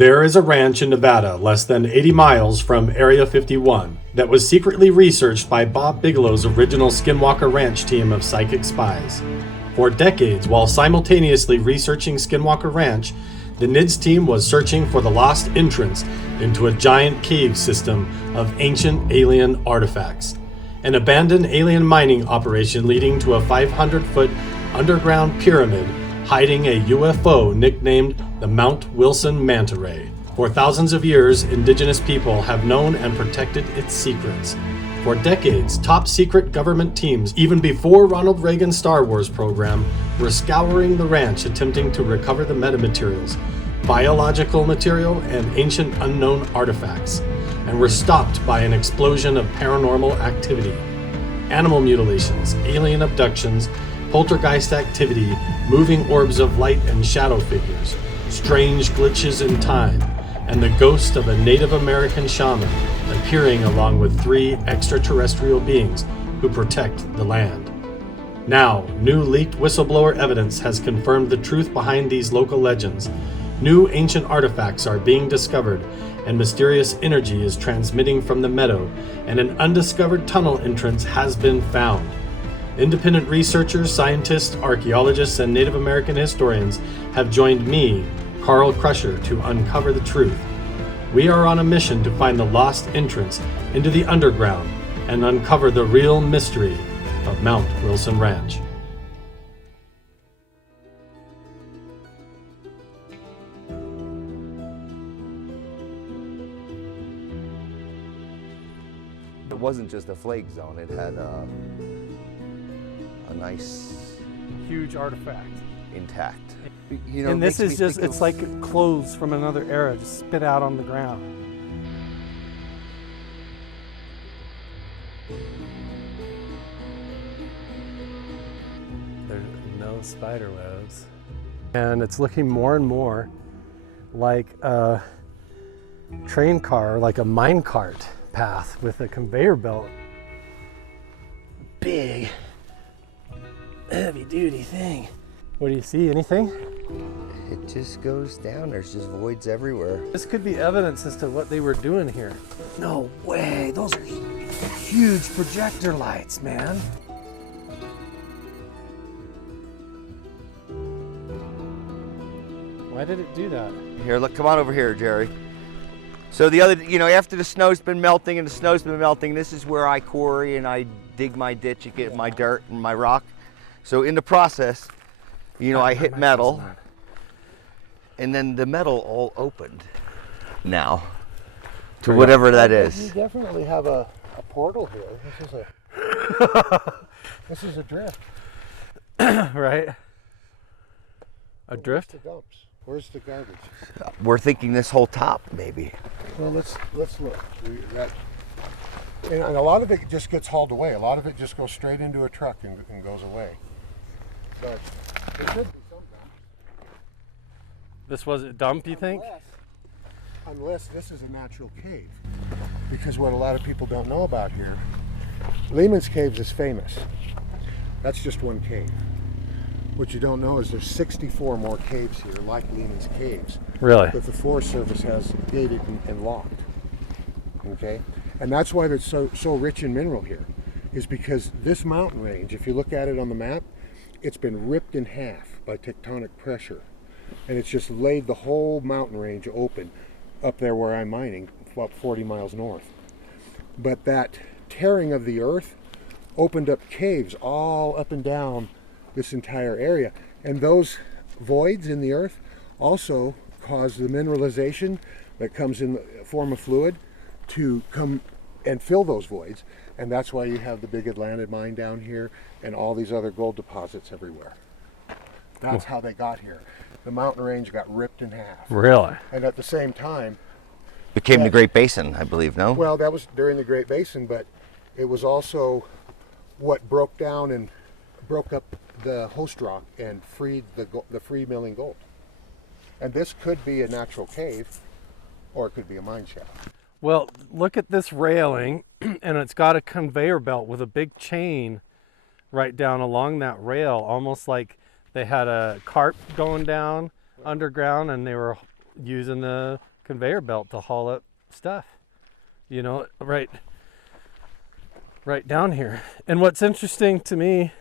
There is a ranch in Nevada less than 80 miles from Area 51 that was secretly researched by Bob Bigelow's original Skinwalker Ranch team of psychic spies. For decades, while simultaneously researching Skinwalker Ranch, the NIDS team was searching for the lost entrance into a giant cave system of ancient alien artifacts. An abandoned alien mining operation leading to a 500-foot underground pyramid hiding a UFO nicknamed the Mount Wilson Manta Ray. For thousands of years, indigenous people have known and protected its secrets. For decades, top-secret government teams, even before Ronald Reagan's Star Wars program, were scouring the ranch attempting to recover the metamaterials, biological material, and ancient unknown artifacts, and were stopped by an explosion of paranormal activity. Animal mutilations, alien abductions, poltergeist activity, moving orbs of light and shadow figures, strange glitches in time, and the ghost of a Native American shaman appearing along with 3 extraterrestrial beings who protect the land. Now, new leaked whistleblower evidence has confirmed the truth behind these local legends. New ancient artifacts are being discovered, and mysterious energy is transmitting from the meadow, and an undiscovered tunnel entrance has been found. Independent researchers, scientists, archaeologists, and Native American historians have joined me, Carl Crusher, to uncover the truth. We are on a mission to find the lost entrance into the underground and uncover the real mystery of Mount Wilson Ranch. It wasn't just a flake zone, it had a nice huge artifact. Intact. You know, And this is just, it's like clothes from another era just spit out on the ground. There's no spider webs. And it's looking more and more like a train car, like a mine cart path with a conveyor belt. Big, heavy duty thing. What do you see? Anything? It just goes down. There's just voids everywhere. This could be evidence as to what they were doing here. No way. Those are huge projector lights, man. Why did it do that? Here, look, come on over here, Jerry. So the other, you know, after the snow's been melting and the snow's been melting, this is where I quarry and I dig my ditch and get my dirt and my rock. So in the process, you know, I hit metal, and then the metal all opened now to whatever that is. You definitely have a portal here. This is a drift. Right? A drift? Where's the dumps? Where's the garbage? We're thinking this whole top, maybe. Well, let's look. And a lot of it just gets hauled away. A lot of it just goes straight into a truck and goes away. But there should be some dumps. This was a dump, you think? Unless this is a natural cave. Because what a lot of people don't know about here, Lehman's Caves is famous. That's just one cave. What you don't know is there's 64 more caves here, like Lehman's Caves. Really? That the Forest Service has gated and locked. Okay? And that's why it's so rich in mineral here, is because this mountain range, if you look at it on the map, it's been ripped in half by tectonic pressure. And it's just laid the whole mountain range open up there where I'm mining, about 40 miles north. But that tearing of the earth opened up caves all up and down this entire area. And those voids in the earth also cause the mineralization that comes in the form of fluid to come and fill those voids. And that's why you have the big Atlanta mine down here and all these other gold deposits everywhere. That's how they got here. The mountain range got ripped in half. Really? And at the same time, Became the Great Basin, I believe, no? well, that was during the Great Basin, but it was also what broke down and broke up the host rock and freed the free milling gold. And this could be a natural cave, or it could be a mine shaft. Well, look at this railing, and it's got a conveyor belt with a big chain right down along that rail, almost like they had a cart going down underground and they were using the conveyor belt to haul up stuff, you know, right down here. And what's interesting to me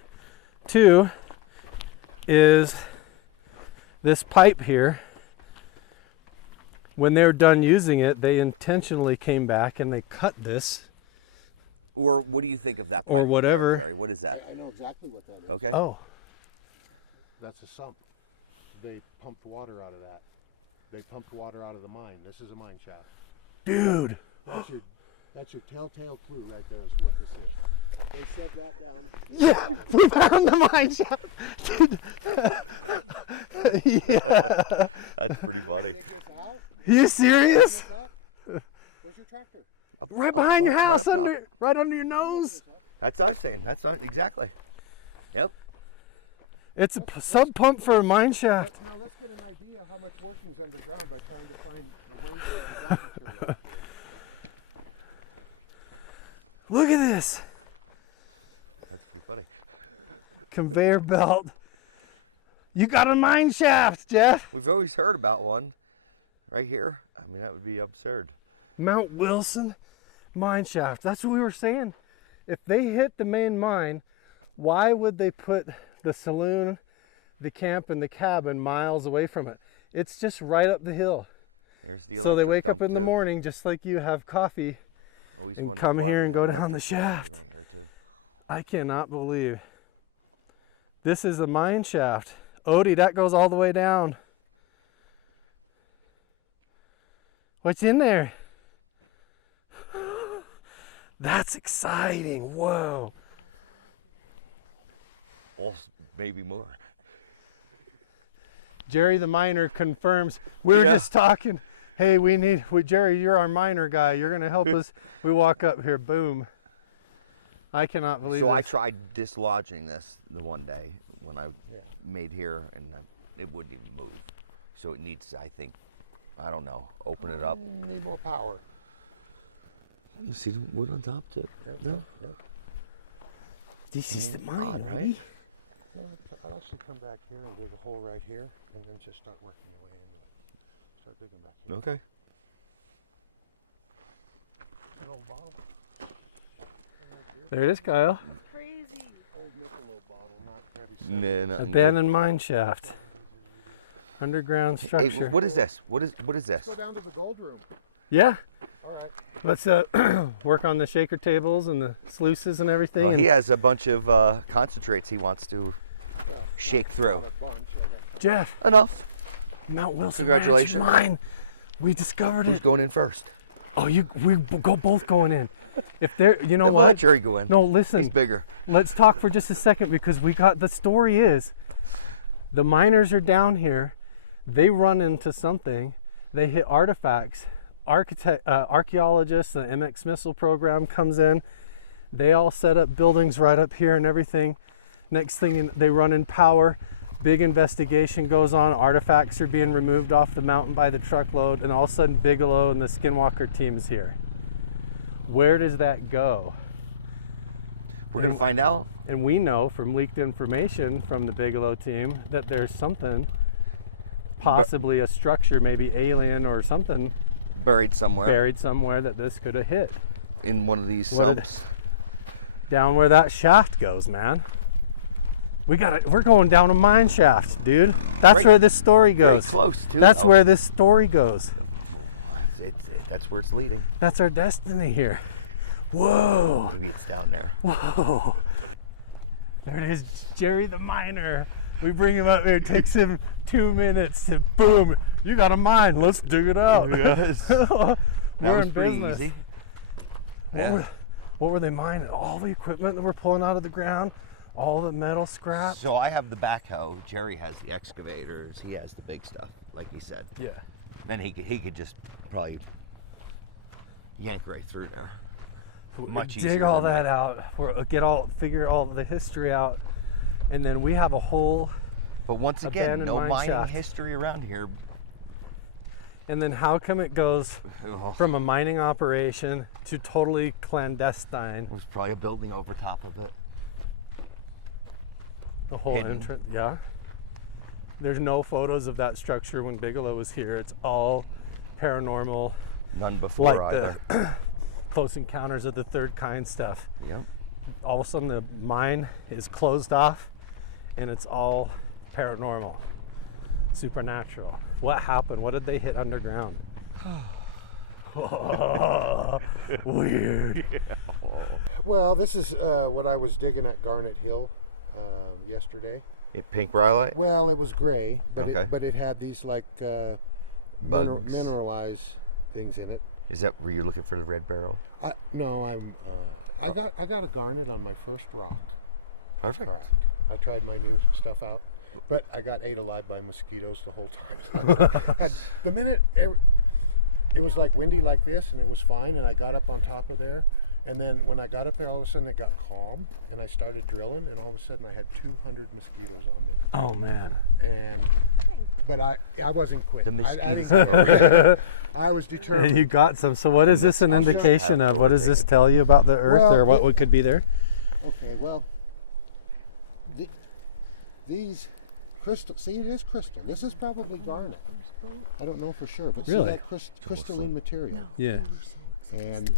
too is this pipe here. When they were done using it, they intentionally came back and they cut this. Or what do you think of that? Or pipe? whatever. Sorry, what is that? I know exactly what that is. Okay. Oh, That's a sump. They pumped water out of that. They pumped water out of the mine. This is a mine shaft. dude. That's your telltale clue right there as to what this is. They set that down. Yeah, we found the mine shaft. Dude. Yeah. That's pretty funny. It gets out. You serious? Where's your tractor? Right behind your house, right under your nose. That's what I'm saying. That's not exactly. Yep. It's a sub pump for a mine shaft. Now let's get an idea how much working's underground by trying to find the ways of the rock material. Look at this. That's pretty funny. Conveyor belt. You got a mine shaft, Jeff. We've always heard about one right here. I mean, that would be absurd. Mount Wilson mine shaft. That's what we were saying. If they hit the main mine, why would they put the saloon, the camp, and the cabin miles away from it? It's just right up the hill. There's the So they electric wake up in the dump, too. morning just like you, have coffee, Always and wondered come why here they and go put down the it shaft. here, too. I cannot believe. This is a mine shaft. Odie, that goes all the way down. What's in there? That's exciting. Whoa. Or maybe more. Jerry the miner confirms. We were Yeah. just talking. Hey, Jerry, you're our miner guy. You're going to help us. We walk up here, boom. I cannot believe So I this. tried dislodging this the one day when I made here, and it wouldn't even move. So it needs, I think, I don't know, open it up. Need more power. You see the wood on top too? No? This is the Odd, mine, right? right? I'll actually come back here and dig a hole right here and then just start working the way into it. Start digging back here. Okay. An old bottle. There it is, Kyle. Crazy. Old Michelob bottle, not heavy stuff. Nah, Abandoned mine shaft. Underground Hey, structure. what is this? What is this? Go down to the gold room. Yeah. All right. Let's work on the shaker tables and the sluices and everything. Well, and he has a bunch of concentrates he wants to shake through. Not a bunch. I got Jeff, Enough. Mount Wilson Congratulations. Ranch mine. We discovered Who's it. going in first? Oh, we go both going in. If they're, you know Then we'll let what? Jerry go in. No, He's listen. bigger. Let's talk for just a second because the story is the miners are down here. They run into something. They hit artifacts. Archaeologists, the MX missile program comes in. They all set up buildings right up here and everything. Next thing they run in power. Big investigation goes on. Artifacts are being removed off the mountain by the truckload, and all of a sudden Bigelow and the Skinwalker team is here. Where does that go? We're going to find out. And we know from leaked information from the Bigelow team that there's something, possibly a structure, maybe alien or something, Buried somewhere. buried somewhere that this could have hit. In one of these What did- sumps. Down where that shaft goes, man. We're going down a mine shaft, dude. That's Right- where this story Very goes. close, too. That's though. where this story goes. That's where it's leading. That's our destiny here. Whoa. Maybe it's down there. Whoa. There it is, Jerry the miner. We bring him up here. It takes him 2 minutes to boom. You got a mine. Let's dig it out. Yes. We're was in pretty business. easy. What were they mining? All the equipment that we're pulling out of the ground, all the metal scrap. So I have the backhoe. Jerry has the excavators. He has the big stuff, like he said. Yeah. Then he could just probably yank right through there. Much easier Dig all than that out. Figure all the history out, and then we have a whole. But once again, Abandoned no mine mining shaft. history around here. And then how come it goes Ugh. from a mining operation to totally clandestine? There's probably a building over top of it. The whole Hidden. entrance, yeah. There's no photos of that structure when Bigelow was here. It's all paranormal, None before like either. the Close Encounters of the Third Kind stuff. Yep. All of a sudden the mine is closed off and it's all paranormal, supernatural. What happened? What did they hit underground? Oh, weird. Well, this is what I was digging at Garnet Hill yesterday. Pink rhyolite? Well, it was gray, but Okay. it had these like Bugs. mineralized things in it. Is that where you're looking for the red barrel? No, I got a garnet on my first rock. Perfect. Correct. I tried my new stuff out, but I got ate alive by mosquitoes the whole time. The minute it was like windy like this, and it was fine, and I got up on top of there, and then when I got up there, all of a sudden it got calm, and I started drilling, and all of a sudden I had 200 mosquitoes on me. Oh man. But I wasn't quitting. The I didn't mosquitoes. quit. I was And determined. you got some. So what is this an I'll show you. indication of? What does this tell you about the earth, Well, or what could be there? Okay, well, these crystal. See, it is crystal. This is probably garnet. I don't know for sure, but Really? see that crystalline material, Yeah. and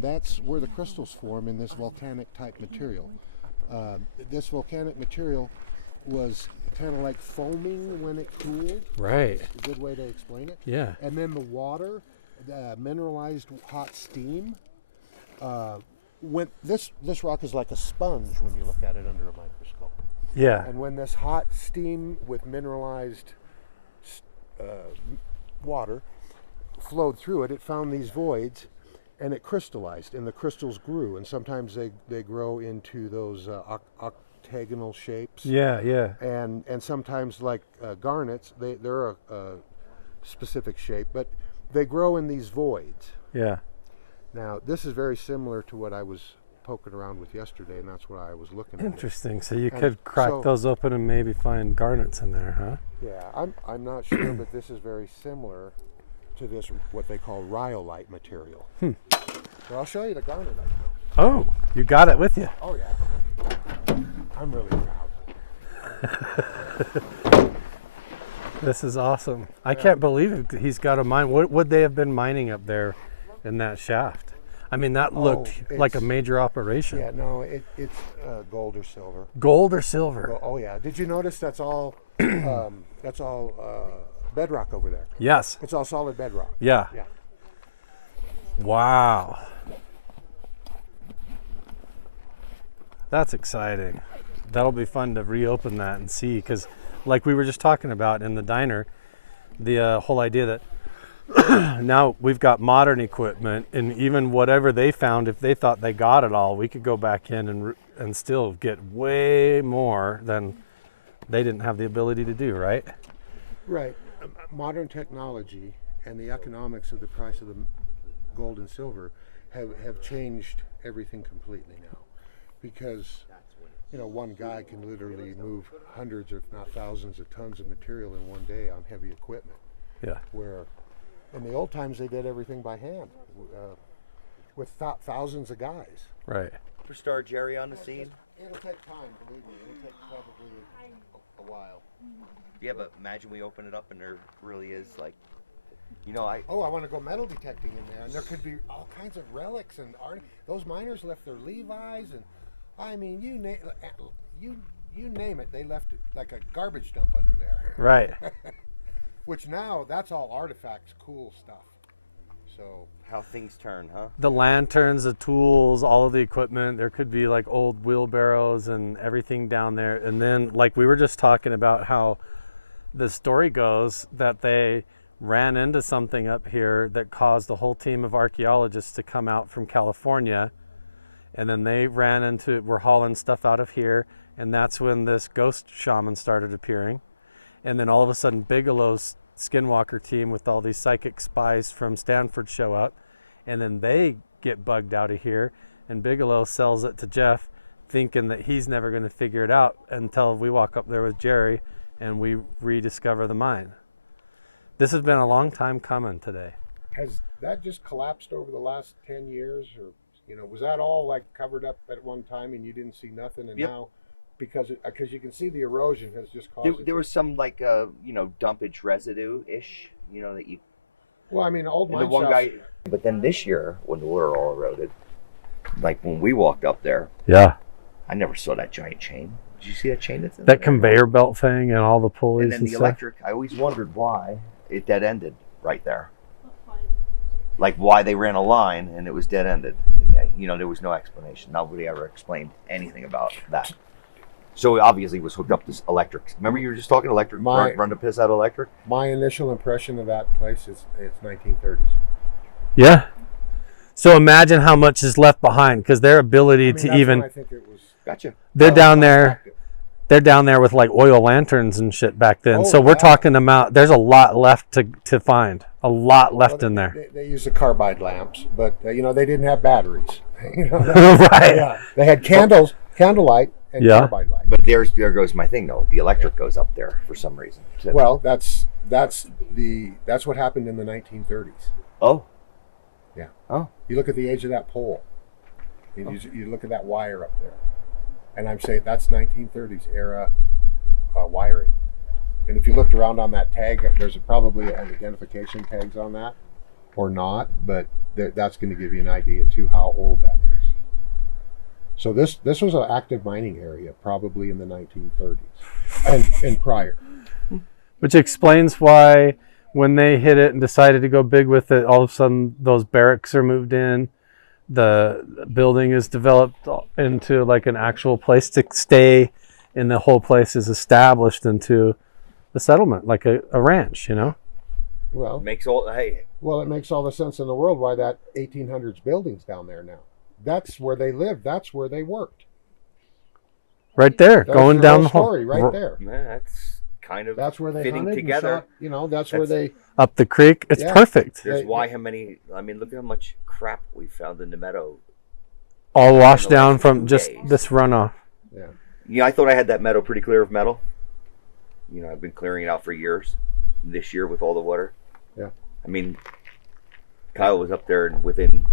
that's where the crystals form in this volcanic type material. This volcanic material was kind of like foaming when it cooled. Right. A good way to explain it. Yeah. And then the water, the mineralized hot steam. When this rock is like a sponge when you look at it under a microscope. Yeah. And when this hot steam with mineralized water flowed through it, it found these voids, and it crystallized, and the crystals grew, and sometimes they grow into those octagonal shapes. Yeah. Yeah. And sometimes like garnets, they're a specific shape, but they grow in these voids. Yeah. Now this is very similar to what I was poking around with yesterday, and that's what I was looking at. Interesting. So you And could crack so- those open and maybe find garnets in there, huh? Yeah, I'm not sure, but this is very similar to this what they call rhyolite material. So I'll show you the garnet I found. Oh, you got it with you. Oh yeah, I'm really proud. This is awesome. I can't believe it. He's got a mine. What would they have been mining up there in that shaft? I mean, that looked like a it's- major operation. Yeah, no, it's gold or silver. Gold or silver? Oh yeah, did you notice that's all bedrock over there? Yes. It's all solid bedrock. Yeah. Yeah. Wow. That's exciting. That'll be fun to reopen that and see, because like we were just talking about in the diner, the whole idea that now we've got modern equipment, and even whatever they found, if they thought they got it all, we could go back in and still get way more than they didn't have the ability to do, right? Right. Modern technology and the economics of the price of the gold and silver have changed everything completely now, because one guy can literally move hundreds, if not thousands, of tons of material in one day on heavy equipment. Yeah. Where in the old times they did everything by hand with thousands of guys. Right. Superstar Jerry on the scene. It'll take time, believe me. It'll take probably a while. Yeah, but imagine we open it up and there really is like, I want to go metal detecting in there, and there could be all kinds of relics and art. Those miners left their Levi's, and I mean, you name it, they left it like a garbage dump under there. Right. Which now, that's all artifacts, cool stuff. So how things turn, huh? The lanterns, the tools, all of the equipment. There could be like old wheelbarrows and everything down there. And then, like we were just talking about, how the story goes that they ran into something up here that caused a whole team of archaeologists to come out from California, and then they were hauling stuff out of here, and that's when this ghost shaman started appearing. And then all of a sudden Bigelow's Skinwalker team with all these psychic spies from Stanford show up, and then they get bugged out of here, and Bigelow sells it to Jeff, thinking that he's never going to figure it out until we walk up there with Jerry and we rediscover the mine. This has been a long time coming today. has that just collapsed over the last 10 years, or was that all like covered up at one time and you didn't see nothing, and Yep. now because you can see the erosion has just caused There was some like dumpage residue-ish, that you. Well, I mean, old And mine the one shafts- guy. But then this year, when the water all eroded, like when we walked up there, Yeah. I never saw that giant chain. Did you see that chain that's in That there? conveyor belt thing and all the pulleys And and, then the stuff. electric. I always wondered why it dead ended right there. Like why they ran a line and it was dead ended. There was no explanation. Nobody ever explained anything about that. So it obviously was hooked up to electric. Remember you were just talking electric, run the piss out of electric? My initial impression of that place is it's 1930s. Yeah. So imagine how much is left behind, because their ability That's to when even I think it was. Gotcha. they're down there. active. They're down there with like oil lanterns and shit back then. Oh, So we're yeah. talking about there's a lot left to find. A lot left in there. They used the carbide lamps, but they didn't have batteries. That- Right. Yeah, they had candlelight, and Yeah. carbide light. But there goes my thing though. The electric goes up there for some reason. So- Well, that's what happened in the 1930s. Oh. Yeah. Oh. You look at the age of that pole. You look at that wire up there, and I'm saying that's 1930s era wiring. And if you looked around on that tag, there's probably an identification tags on that, or not. But that's going to give you an idea too how old that is. So this was an active mining area, probably in the 1930s and prior. Which explains why when they hit it and decided to go big with it, all of a sudden those barracks are moved in. The building is developed into like an actual place to stay, and the whole place is established into a settlement, like a ranch, Well, It makes all it makes all the sense in the world why that 1800s building's down there now. That's where they lived. That's where they worked. Right there, That's going your down whole the whole story right there. man, that's kind of That's where they fitting hunted together. And shot, that's where they. up the creek. It's Yeah. perfect. There's They- why how many. I mean, look at how much crap we found in the meadow. All washed in the down last from 2 just days. this runoff. Yeah. Yeah, I thought I had that meadow pretty clear of metal. I've been clearing it out for years. This year with all the water. Yeah. I mean, Kyle was up there and within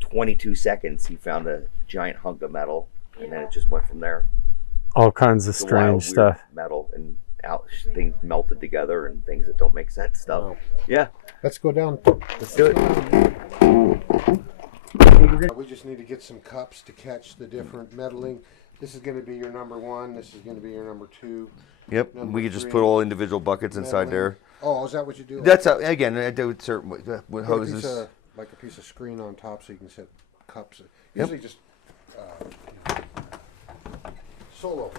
22 seconds he found a giant hunk of metal, and then it just went from there. All kinds of It's a wild, strange weird stuff. metal and things melted together and things that don't make sense stuff. Wow. Yeah, Let's go down. let's do it. We just need to get some cups to catch the different metalling. This is going to be your number 1. This is going to be your number 2. Yep, Number we could just 3, put all individual buckets inside metalling. there. Oh, is that what you do? That's again, I do it certain with Put hoses. a piece of screen on top so you can set cups. Usually just solo.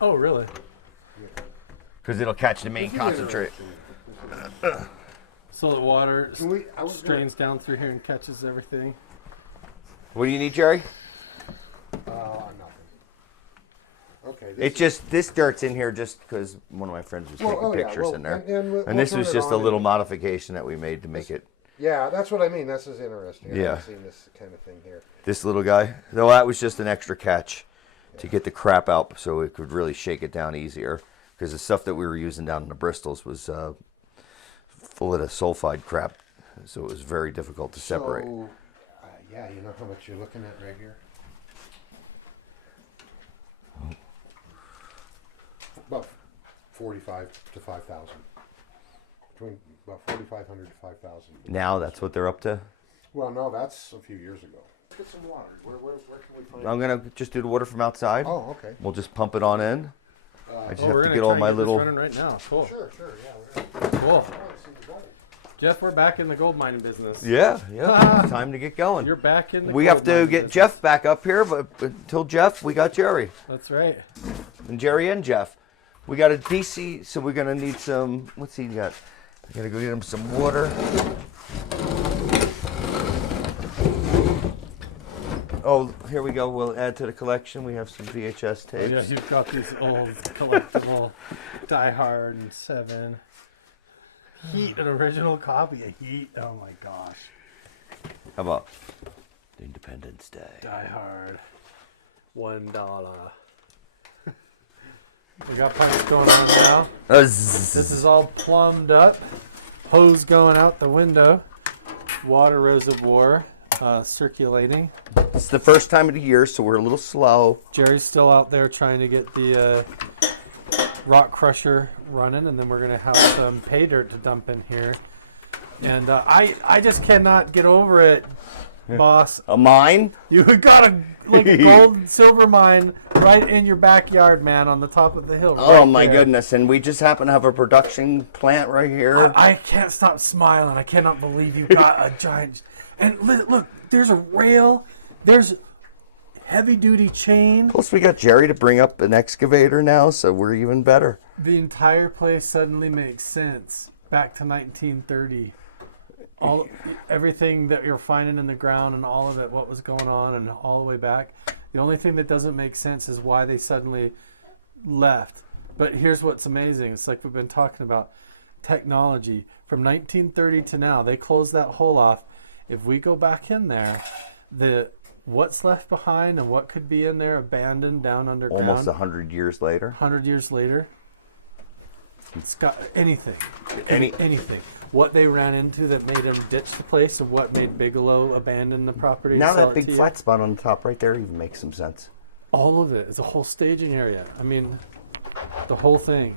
Oh, really? Because it'll catch the main concentrate. So the water I was strains down through here and catches everything. What do you need, Jerry? Nothing. Okay. It's just this dirt's in here just because one of my friends was taking pictures in there, and this we'll was turn it just a on little and- modification that we made to make it. Yeah, that's what I mean. This is interesting. Yeah. I haven't seen this kind of thing here. This little guy, though, that was just an extra catch to get the crap out, so it could really shake it down easier. Because the stuff that we were using down in the Bristols was full of the sulfide crap, so it was very difficult to separate. So, yeah, you know how much you're looking at right here? About 45 to 5,000. Between about 4,500 to 5,000. Now that's what they're up to. Well, no, that's a few years ago. Let's get some water. Where can we find I'm gonna just do the water from outside. Oh, okay. We'll just pump it on in. I just have we're to gonna get all try and my get this little. running right now. Cool. Sure, yeah. We're gonna Cool. see the gold. Jeff, we're back in the gold mining business. Yeah. It's time to get going. You're back in the We gold have to mining get business. Jeff back up here, but until Jeff, we got Jerry. That's right. And Jerry and Jeff. We got a DC, so we're gonna need some. What's he got? I gotta go get him some water. Oh, here we go. We'll add to the collection. We have some VHS Oh, yeah, tapes. you've got these old collectible Die Hard and 7. Heat, an original copy of Heat. Oh my gosh. How about Independence Day? Die Hard. $1. We got pipes going on now. This is all plumbed up. Hose going out the window. Water reservoir circulating. It's the first time of the year, so we're a little slow. Jerry's still out there trying to get the rock crusher running, and then we're going to have some pay dirt to dump in here. And I just cannot get over it, boss. A mine? You got a gold and silver mine right in your backyard, man, on the top of the hill. Oh my goodness! And we just happen to have a production plant right here. I can't stop smiling. I cannot believe you got a giant. And look, there's a rail. There's heavy-duty chain. Plus, we got Jerry to bring up an excavator now, so we're even better. The entire place suddenly makes sense. Back to 1930. Everything that you're finding in the ground and all of it, what was going on, and all the way back. The only thing that doesn't make sense is why they suddenly left. But here's what's amazing. It's like we've been talking about technology. From 1930 to now, they closed that hole off. If we go back in there, what's left behind and what could be in there abandoned down underground. Almost 100 years later. 100 years later. It's got anything. Anything. What they ran into that made them ditch the place, and what made Bigelow abandon the property. Now that big flat spot on the top right there even makes some sense. All of it. It's a whole staging area. I mean, the whole thing.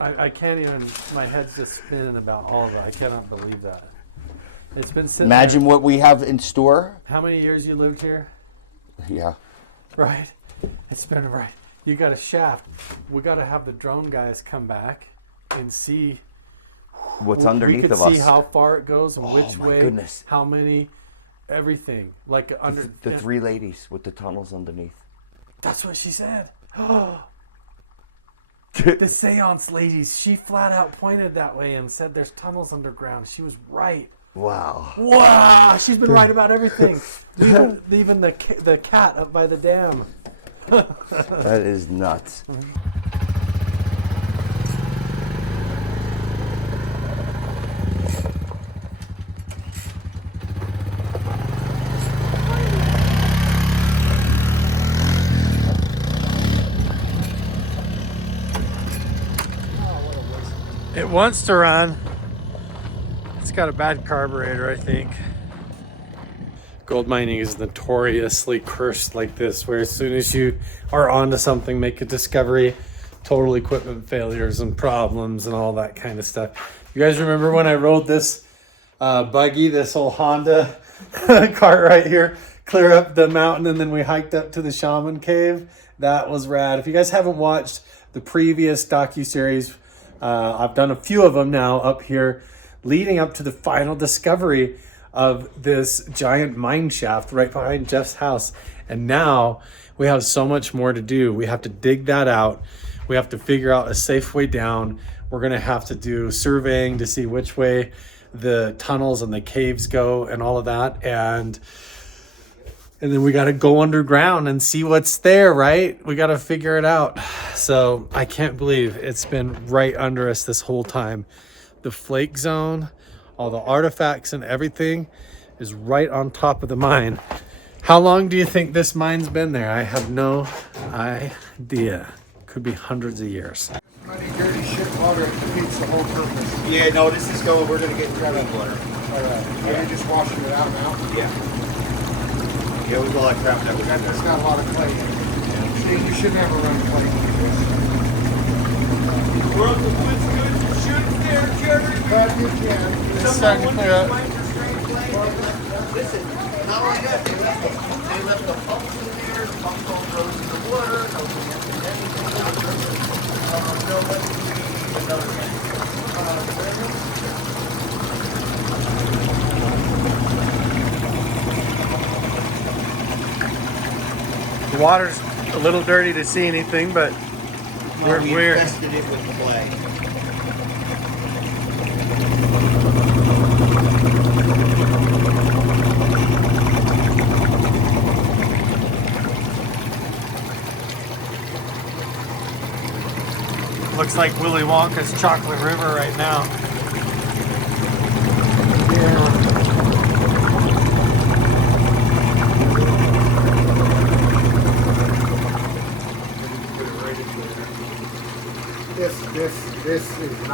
I can't even, my head's just spinning about all of it. I cannot believe that. It's been sitting Imagine there. what we have in store. How many years you lived here? Yeah. Right. It's been right. You got a shaft. We got to have the drone guys come back and see what's underneath of us. We could see how far it goes and which way. Goodness. How many, everything. Like under the three ladies with the tunnels underneath. That's what she said. The seance ladies, she flat out pointed that way and said there's tunnels underground. She was right. Wow. Wow, she's been right about everything. Even the cat up by the dam. That is nuts. It wants to run. It's got a bad carburetor, I think. Gold mining is notoriously cursed like this, where as soon as you are onto something, make a discovery, total equipment failures and problems and all that kind of stuff. You guys remember when I rode this buggy, this old Honda cart right here, clear up the mountain, and then we hiked up to the Shaman Cave? That was rad. If you guys haven't watched the previous docuseries, I've done a few of them now up here, leading up to the final discovery of this giant mine shaft right behind Jeff's house. And now we have so much more to do. We have to dig that out. We have to figure out a safe way down. We're going to have to do surveying to see which way the tunnels and the caves go and all of that. And then we got to go underground and see what's there, right? We got to figure it out. So I can't believe it's been right under us this whole time. The flake zone, all the artifacts and everything is right on top of the mine. How long do you think this mine's been there? I have no idea. Could be hundreds of years. Muddy, dirty shit water defeats the whole purpose. Yeah, no, this is going, we're going to get clean water. All right. Are you just washing it out now? Yeah. Yeah, we've got a lot of crap that was in there. It's got a lot of clay in it. See, you should never run clay into this. We're up the woods good to shoot there, Jerry. But you can. It's starting to clear up. Listen, not only that, they left the pumps in there, the pumps all froze in the water, no connecting anything. Nobody needs another thing. The water's a little dirty to see anything, but We infested it with clay. looks like Willy Wonka's Chocolate River right now. This is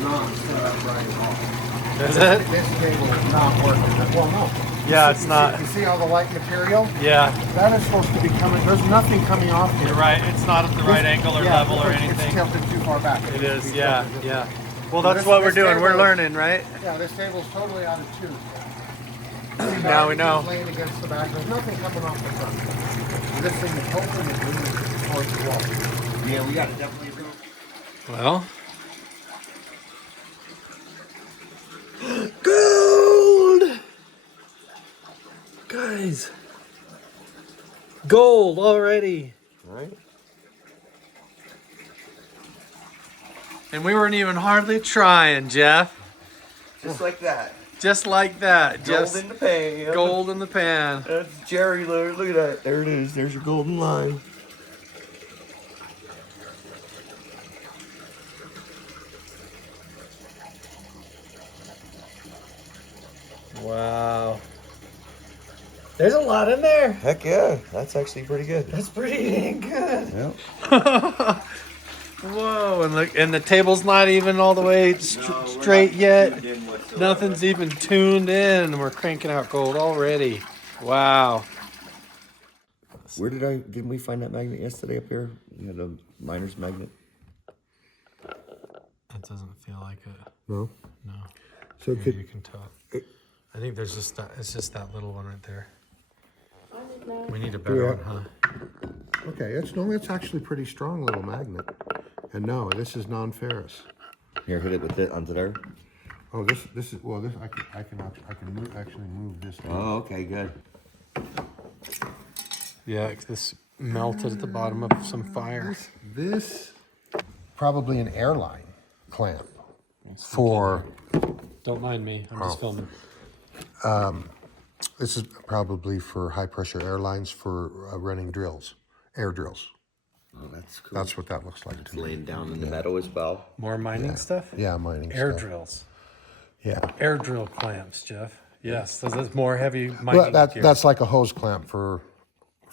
not not set up right at all. Is it? This cable is not working. Well, no. Yeah, it's not. You see all the light material? Yeah, That is supposed to be coming. There's nothing coming off here. you're right. It's not at the right angle or level or anything. It's tilted too far back. It needs to is, be yeah, tilted this yeah. way. Well, So that's what we're this doing. We're cable- learning, right? Yeah, this table's totally out of tune. Now we know. Laying against the back. There's nothing coming off the front. This thing is hoping it's moving towards the wall. Yeah, we got to definitely. Well. Gold! Guys. Gold already. Right. And we weren't even hardly trying, Jeff. Just like that. Just like that. Gold in the pan. Gold in the pan. That's Jerry. Look at that. There it is. There's your golden line. Wow. There's a lot in there. Heck yeah. That's actually pretty good. That's pretty dang good. Yeah. Whoa, and look, and the table's not even all the way straight yet. Nothing's even tuned in, and we're cranking out gold already. Wow. Didn't we find that magnet yesterday up here? We had a miner's magnet. It doesn't feel like it. No. No. So Here, you can tell. I think there's just that. It's just that little one right there. We need a better one, huh? Okay, it's actually pretty strong little magnet. And no, this is non-ferrous. Here, hit it with it onto there. Oh, this is I can actually move this down. Oh, okay, good. Yeah, this melted at the bottom of some fire. This probably an airline clamp for. Don't mind me. I'm just filming. This is probably for high pressure airlines for running drills, air drills. Oh, that's cool. That's what that looks like to me. Laying down in the meadow as well. More mining stuff? Yeah, mining Air stuff. drills. Yeah. Air drill clamps, Jeff. Yes, so that's more heavy mining Well, gear. that's like a hose clamp for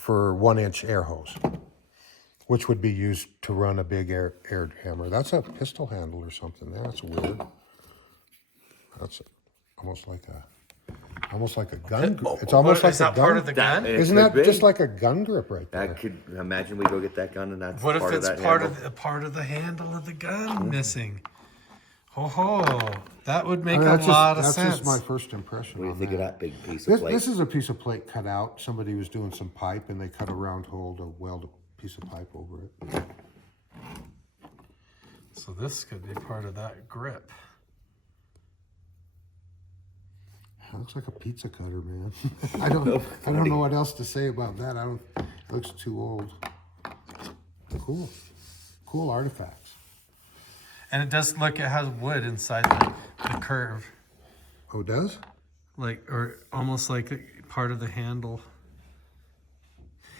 1-inch air hose, which would be used to run a big air hammer. That's a pistol handle or something. That's weird. That's almost like a gun. It's almost like is a that gun. part of the gun? Isn't that just like a gun grip right there? That could imagine we go get that gun and that's What if part it's of that part handle. of part of the handle of the gun missing? Ho ho! That would make I mean, a lot of that's sense. just my first impression. What do you on think of that. that big piece of plate? This is a piece of plate cut out. Somebody was doing some pipe and they cut a round hole to weld a piece of pipe over it. So this could be part of that grip. It looks like a pizza cutter, man. I don't know what else to say about that. It looks too old. Cool artifacts. And it does look, it has wood inside the curve. Oh, it does? Like, or almost like a part of the handle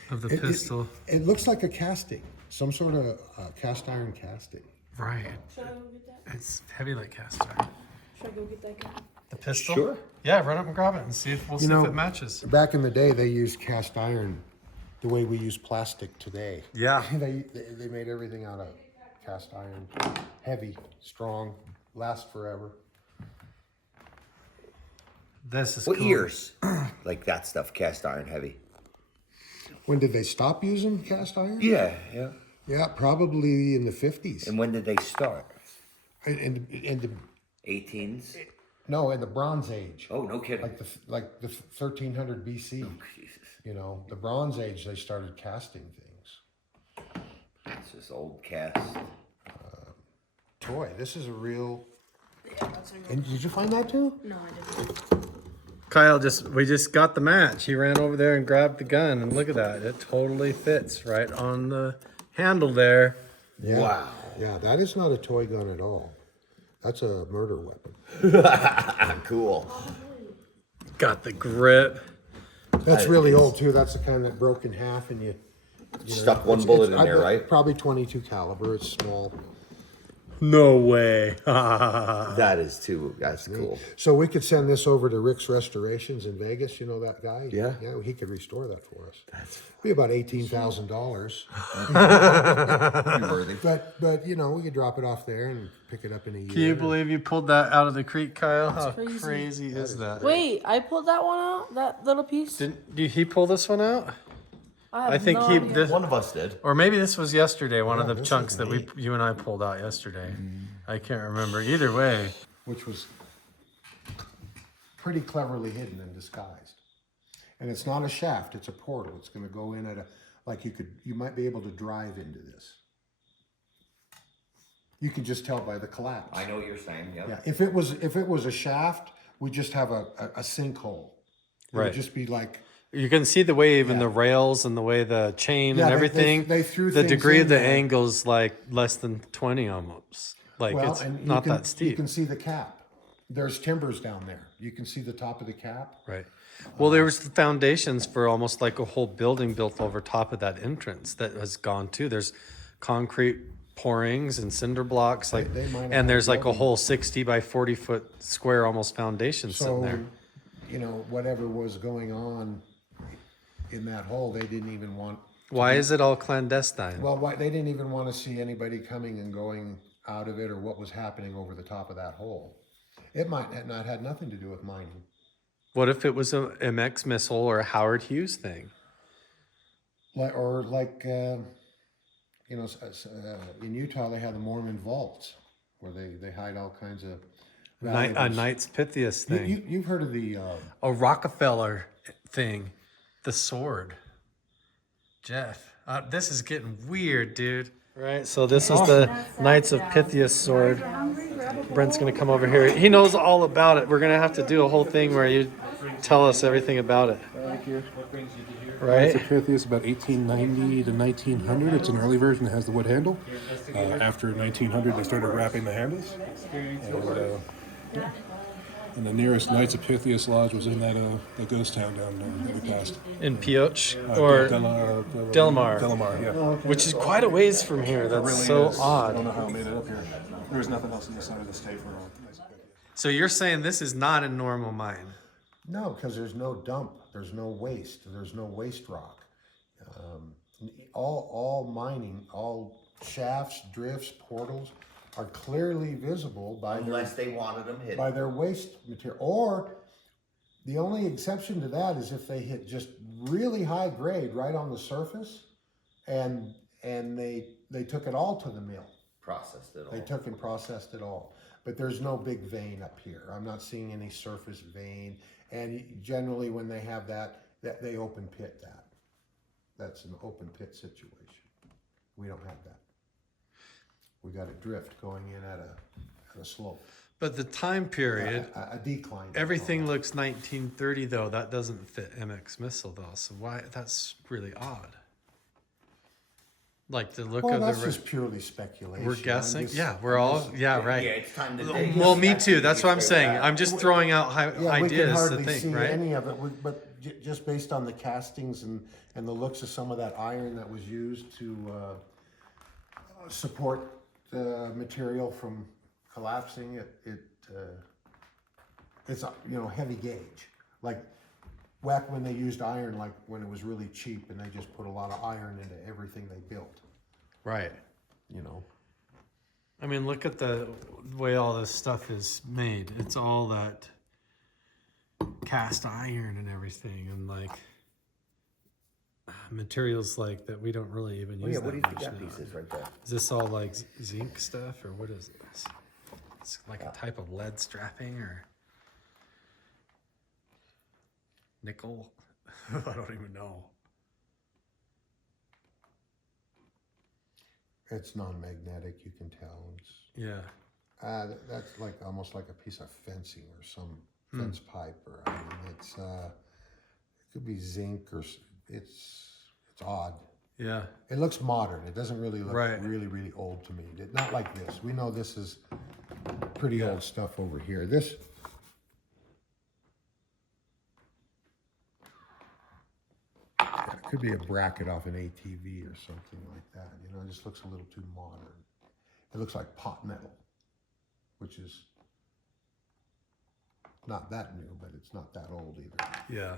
of the pistol. It looks like a casting, some sort of cast iron casting. Right. Should I go get that? It's heavy like cast iron. Should I go get that gun? The pistol? Sure. Yeah, run up and grab it and see if we'll see if it matches. Back in the day, they used cast iron the way we use plastic today. Yeah. They made everything out of cast iron, heavy, strong, last forever. This is What cool. years? Like that stuff, cast iron heavy. When did they stop using cast iron? Yeah. Yeah, probably in the 50s. And when did they start? In the 18s? No, in the Bronze Age. Oh, no kidding. Like the 1300 BC. Oh, Jesus. You know, the Bronze Age, they started casting things. It's just old cast. Toy, this is a real. Yeah, that's a good. And did you find that too? No, I didn't. Kyle we just got the match. He ran over there and grabbed the gun, and look at that. It totally fits right on the handle there. Yeah. Wow. Yeah, that is not a toy gun at all. That's a murder weapon. Cool. Got the grip. That's really old too. That's the kind that broke in half and you Stuck one bullet in there, it's right? Probably 22 caliber. It's small. No way. That's cool. So we could send this over to Rick's Restorations in Vegas. You know that guy? Yeah. Yeah, he could restore that for us. Be about $18,000. Worthy. But you know, we could drop it off there and pick it up in a year. Can you believe you pulled that out of the creek, Kyle? How crazy. crazy is that? Wait, I pulled that one out? That little piece? Did he pull this one out? have I think no he idea. this, One of us did. or maybe this was yesterday. One of the this chunks is that neat. you and I pulled out yesterday. I can't remember. Either way, Which was pretty cleverly hidden and disguised. And it's not a shaft, it's a portal. It's gonna go in at you might be able to drive into this. You can just tell by the collapse. I know what you're saying. Yep. Yeah, if it was a shaft, we just have a sinkhole. It Right. would just be like, you can see the way even Yeah. the rails and the way the chain Yeah, and they- everything. they threw the things degree in of the there. angle's like less than 20 almost. Like well, it's and not you can, that steep. You can see the cap. There's timbers down there. You can see the top of the cap. Right. Well, there was the foundations for almost like a whole building built over top of that entrance that has gone too. There's concrete pourings and cinder blocks, like, they might have and there's like a building. whole 60 by 40 foot square almost foundation sitting So, there. you know, whatever was going on in that hole, they didn't even want. Why is it all clandestine? Well, they didn't even want to see anybody coming and going out of it, or what was happening over the top of that hole. It might have not had nothing to do with mining. What if it was a MX missile or a Howard Hughes thing? You know, in Utah they have the Mormon vaults where they hide all kinds of A valuables. Knight's Pythias thing. You've heard of the A Rockefeller thing. The sword. Jeff, this is getting weird, dude. Right, so this is the Knights of Pythias sword. Brent's gonna come over here. He knows all about it. We're gonna have to do a whole thing where you tell us everything about it. Thank you. Right? It's a Pythias about 1890 to 1900. It's an early version that has the wood handle. After 1900, they started wrapping the handles. And the nearest Knights of Pythias lodge was in that ghost town down that we passed. In Pioche or Delamar. Delamar, yeah. Which is quite a ways from here. That's Really so is. I odd. don't know how it made it up here. There was nothing else in the center of the state for Knights of Pythias. So you're saying this is not a normal mine? no, because there's no dump, there's no waste, there's no waste rock. All mining, all shafts, drifts, portals are clearly visible by Unless they wanted them hidden. by their waste material. Or the only exception to that is if they hit just really high grade right on the surface, and they took it all to the mill. Processed it all. They took and processed it all. But there's no big vein up here. I'm not seeing any surface vein. And generally when they have that they open pit that. That's an open pit situation. We don't have that. We got a drift going in at a slope, But the time period, a decline. everything looks 1930 though. That doesn't fit MX missile though. So why? That's really odd. Like the look Well, of that's the. just purely speculation. We're I'm guessing. just- Yeah, we're all. Yeah, right. Yeah, it's time to dig. Well, me too. That's what I'm saying. I'm just throwing out Yeah, we can ideas to hardly think, see right? any of it, but just based on the castings and the looks of some of that iron that was used to support the material from collapsing, it's heavy gauge. Like back when they used iron, like when it was really cheap, and they just put a lot of iron into everything they built. Right. You know. I mean, look at the way all this stuff is made. It's all that cast iron and everything, and like materials like that we don't really even Oh use yeah, what that do you think much that now. piece is right there? Is this all like zinc stuff, or what is this? It's like a type of lead strapping, or nickel. I don't even know. It's non-magnetic, you can tell. It's, Yeah. that's like almost like a piece of fencing or some fence pipe, or I mean, it's it could be zinc or it's odd. Yeah. It looks modern. It doesn't really look Right. really old to me. Not like this. We know this is pretty old stuff over here. This. It could be a bracket off an ATV or something like that. You know, it just looks a little too modern. It looks like pot metal, which is not that new, but it's not that old either. Yeah.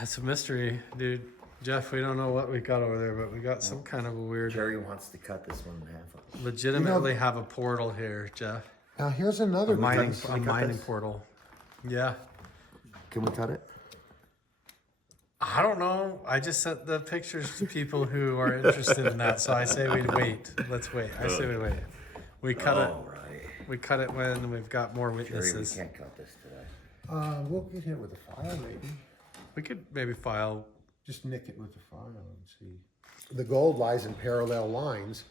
It's a mystery, dude. Jeff, we don't know what we got over there, but we got some kind of a weird. Jerry wants to cut this one in half. Legitimately have a portal here, Jeff. Now here's another A mining this? portal. Yeah. Can we cut it? I don't know. I just sent the pictures to people who are interested in that, so I say we wait. Let's wait. I say we wait. We cut it. All right. We cut it when we've got more Jerry, we witnesses. can't cut this today. We'll get hit with a file maybe. We could maybe file. Just nick it with the file and see. The gold lies in parallel lines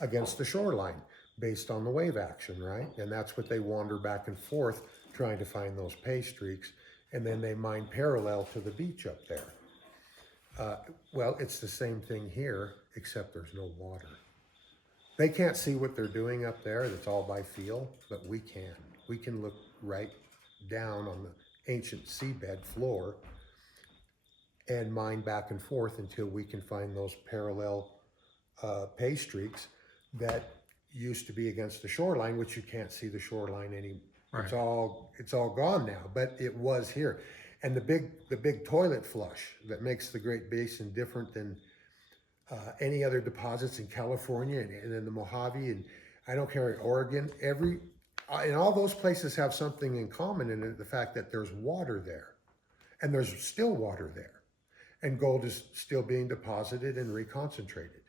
against the shoreline based on the wave action, right? And that's what they wander back and forth trying to find those pay streaks. And then they mine parallel to the beach up there. Well, it's the same thing here, except there's no water. They can't see what they're doing up there. That's all by feel, but we can. We can look right down on the ancient seabed floor and mine back and forth until we can find those parallel pay streaks that used to be against the shoreline, which you can't see the shoreline anymore. Right. It's all gone now, but it was here. And the big toilet flush that makes the Great Basin different than any other deposits in California and in the Mojave, and I don't care, Oregon, and all those places have something in common in the fact that there's water there, and there's still water there. And gold is still being deposited and reconcentrated.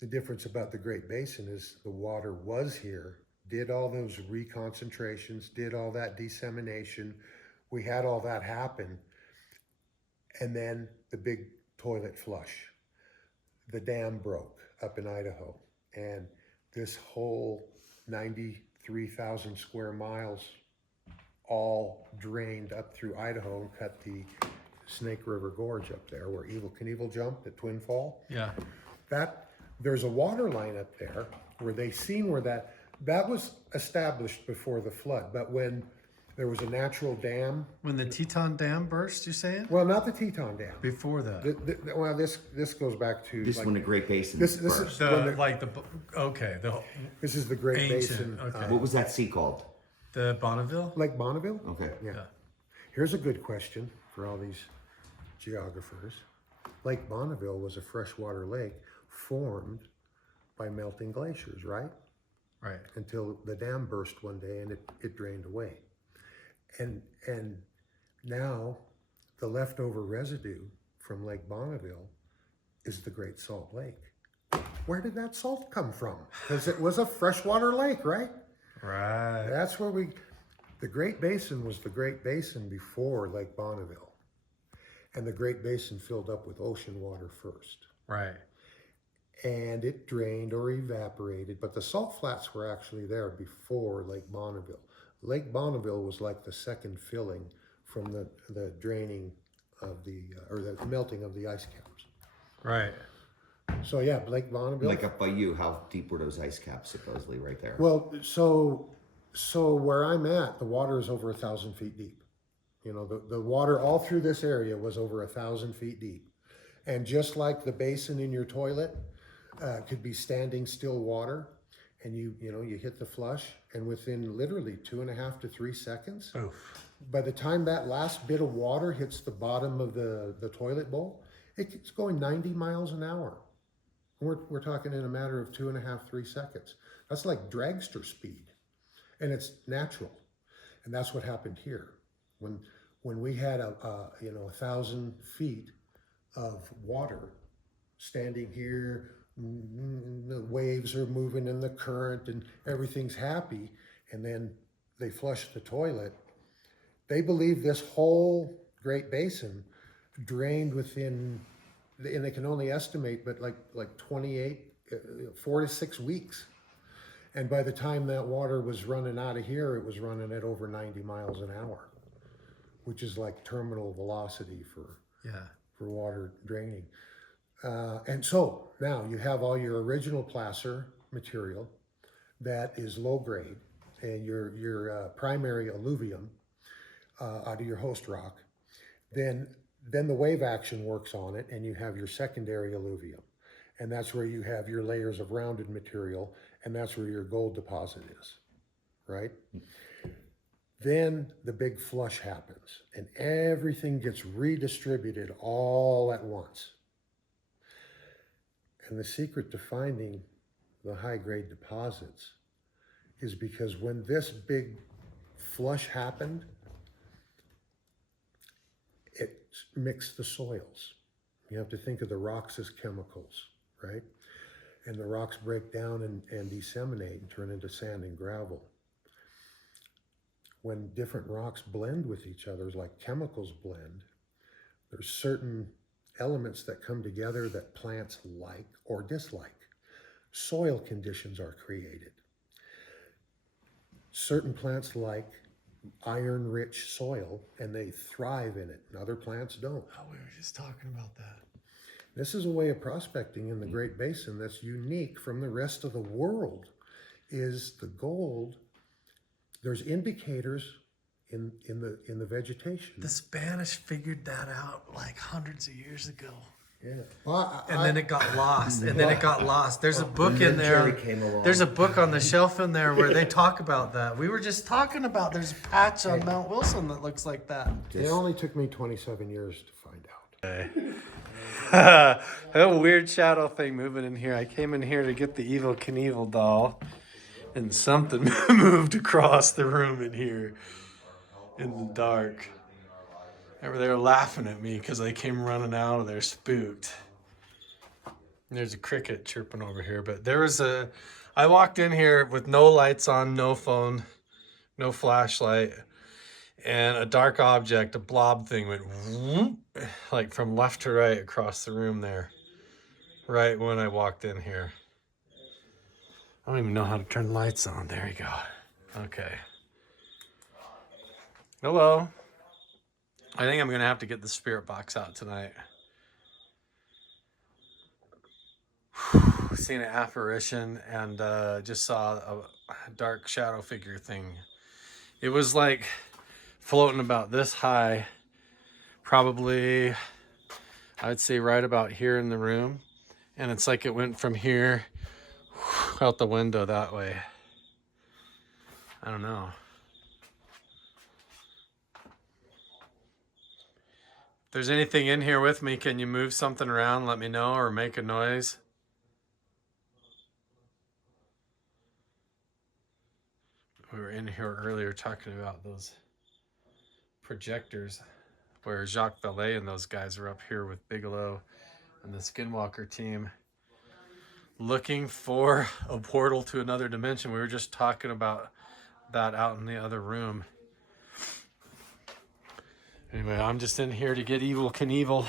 The difference about the Great Basin is the water was here, did all those reconcentrations, did all that dissemination. We had all that happen. And then the big toilet flush. The dam broke up in Idaho. And this whole 93,000 square miles all drained up through Idaho and cut the Snake River Gorge up there where Evel Knievel jumped at Twin Fall. Yeah. There's a water line up there where they seen where that was established before the flood, but when there was a natural dam. When the Teton Dam burst, you saying? Well, not the Teton Dam. Before that. Well, this goes back to This when the Great Basin this burst. is when This is the Great ancient, Basin. okay. What was that sea called? The Bonneville? Lake Bonneville? Okay. Yeah. Here's a good question for all these geographers. Lake Bonneville was a freshwater lake formed by melting glaciers, right? Right. Until the dam burst one day and it drained away. And now the leftover residue from Lake Bonneville is the Great Salt Lake. Where did that salt come from? Because it was a freshwater lake, right? Right. That's where the Great Basin was the Great Basin before Lake Bonneville. And the Great Basin filled up with ocean water first. Right. And it drained or evaporated, but the salt flats were actually there before Lake Bonneville. Lake Bonneville was like the second filling from the draining of or the melting of the ice caps. Right. So yeah, Lake Bonneville. Like up by you, how deep were those ice caps supposedly right there? Well, so where I'm at, the water is over 1,000 feet deep. You know, the water all through this area was over 1,000 feet deep. And just like the basin in your toilet could be standing still water, and you hit the flush, and within literally 2.5 to 3 seconds, by the time that last bit of water hits the bottom of the toilet bowl, it's going 90 miles an hour. We're talking in a matter of 2.5, 3 seconds. That's like dragster speed, and it's natural. And that's what happened here. When we had 1,000 feet of water standing here, the waves are moving in the current and everything's happy, and then they flush the toilet. They believe this whole Great Basin drained within, and they can only estimate, but like 4 to 6 weeks. And by the time that water was running out of here, it was running at over 90 miles an hour, which is like terminal velocity for water draining. And so now you have all your original placer material that is low grade, and your primary alluvium out of your host rock. Then the wave action works on it, and you have your secondary alluvium. And that's where you have your layers of rounded material, and that's where your gold deposit is, right? Then the big flush happens, and everything gets redistributed all at once. And the secret to finding the high-grade deposits is because when this big flush happened, it mixed the soils. You have to think of the rocks as chemicals, right? And the rocks break down and disseminate and turn into sand and gravel. When different rocks blend with each other, like chemicals blend, there's certain elements that come together that plants like or dislike. Soil conditions are created. Certain plants like iron-rich soil, and they thrive in it, and other plants don't. Oh, we were just talking about that. This is a way of prospecting in the Great Basin that's unique from the rest of the world, is the gold. There's indicators in the vegetation. The Spanish figured that out like hundreds of years ago. Yeah. Well, And then it got lost. And then it got lost. There's a book And in then there. Jerry came along. There's a book on the shelf in there where they talk about that. We were just talking about there's a patch on Mount Wilson that looks like that. it only took me 27 years to find out. A weird shadow thing moving in here. I came in here to get the Evil Knievel doll, and something moved across the room in here in the dark. They were laughing at me because I came running out of there spooked. And there's a cricket chirping over here, but I walked in here with no lights on, no phone, no flashlight, and a dark object, a blob thing went whoop, like from left to right across the room there, right when I walked in here. I don't even know how to turn the lights on. There you go. Okay. Hello. I think I'm going to have to get the spirit box out tonight. Seen an apparition and just saw a dark shadow figure thing. It was like floating about this high, probably, I'd say right about here in the room. And it's like it went from here out the window that way. I don't know. If there's anything in here with me, can you move something around, let me know, or make a noise? We were in here earlier talking about those projectors where Jacques Vallée and those guys are up here with Bigelow and the Skinwalker team looking for a portal to another dimension. We were just talking about that out in the other room. Anyway, I'm just in here to get Evil Knievel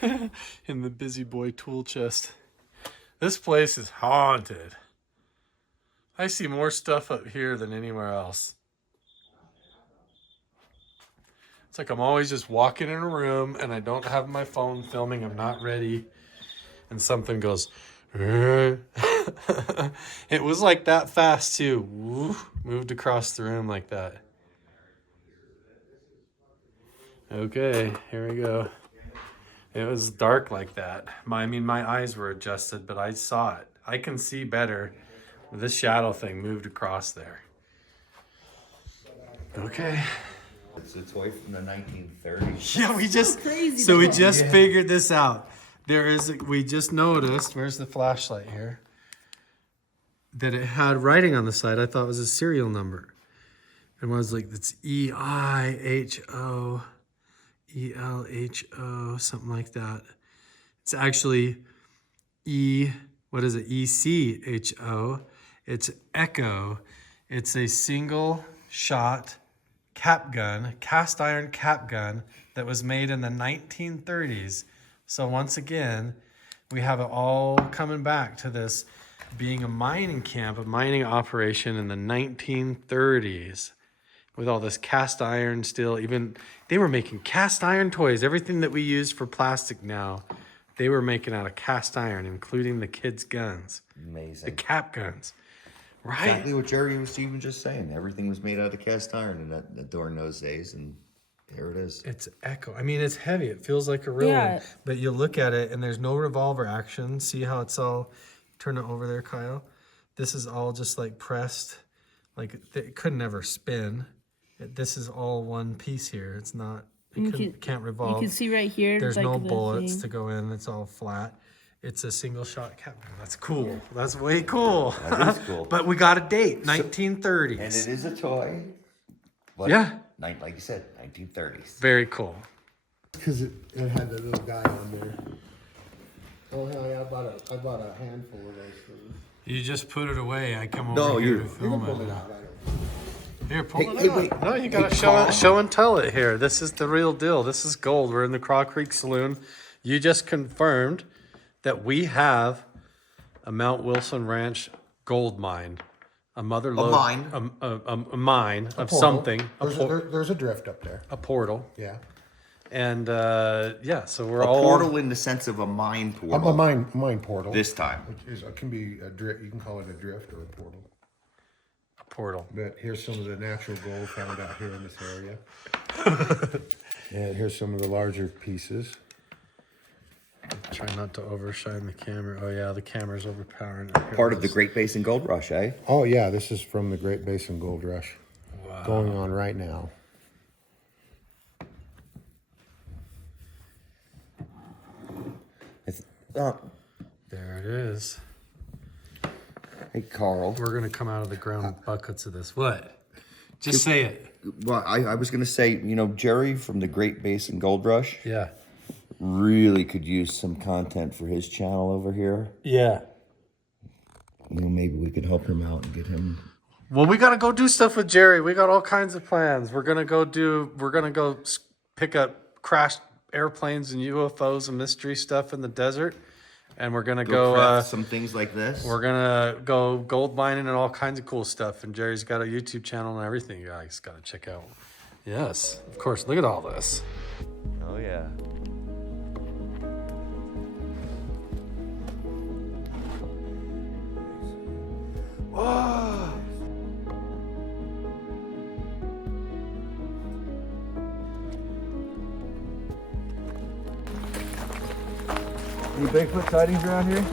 in the busy boy tool chest. This place is haunted. I see more stuff up here than anywhere else. It's like I'm always just walking in a room and I don't have my phone filming. I'm not ready. And something goes, it was like that fast too. Woo, moved across the room like that. Okay, here we go. It was dark like that. My eyes were adjusted, but I saw it. I can see better. This shadow thing moved across there. Okay. It's a toy from the 1930s. Yeah, we just figured this out. We just noticed, where's the flashlight here? That it had writing on the side. I thought it was a serial number. And I was like, it's EIHO, ELHO, something like that. It's actually ECHO. It's Echo. It's a single shot cap gun, cast iron cap gun that was made in the 1930s. So once again, we have it all coming back to this being a mining camp, a mining operation in the 1930s with all this cast iron steel. Even they were making cast iron toys. Everything that we use for plastic now, they were making out of cast iron, including the kids' guns. Amazing. The cap guns. Right? Exactly what Jerry was even just saying. Everything was made out of cast iron during those days, and There it is. It's echo. I mean, it's heavy. It feels like a real Yeah. one. But you look at it and there's no revolver action. See how it's all, turn it over there, Kyle. This is all just like pressed. Like it could never spin. This is all one piece here. It's not, can't revolve. You can see right here. There's like no the bullets thing. to go in. It's all flat. It's a single shot cap. That's cool. That's way cool. That is cool. But we got a date, 1930s. And it is a toy. But Yeah. Like you said, 1930s. Very cool. Because it had the little guy on there. Oh hell yeah! I bought a handful of those things. You just put it away. I come No, over here you- to You film can pull it. it out. Here, pull Hey, it hey, out. wait. No, you gotta show and tell it here. This is the real deal. This is gold. We're in the Craw Creek Saloon. You just confirmed that we have a Mount Wilson Ranch gold mine. A mother lode. mine? A mine of Portal. something. There's a drift up there. A portal. Yeah. And yeah, so we're A all portal in the sense of a mine portal. A mine portal. This time. Which is, it can be a drift. You can call it a drift or a portal. a portal. But here's some of the natural gold found out here in this area. And here's some of the larger pieces. Try not to overshine the camera. Oh yeah, the camera's overpowering. Part of the Great Basin Gold Rush, eh? Oh yeah, this is from the Great Basin Gold Rush. Wow. Going on right now. There it is. Hey, Carl. We're gonna come out of the ground with buckets of this. What? Just say it. Well, I was going to say, you know, Jerry from the Great Basin Gold Rush Yeah. really could use some content for his channel over here. Yeah. You know, maybe we could help him out and get him. Well, we gotta go do stuff with Jerry. We got all kinds of plans. We're gonna go pick up crashed airplanes and UFOs and mystery stuff in the desert, and we're gonna go. craft some things like this. We're gonna go gold mining and all kinds of cool stuff. And Jerry's got a YouTube channel and everything. You guys gotta check out. Yes, of course. Look at all this. Oh, yeah. Whoa. Any Bigfoot sightings around here?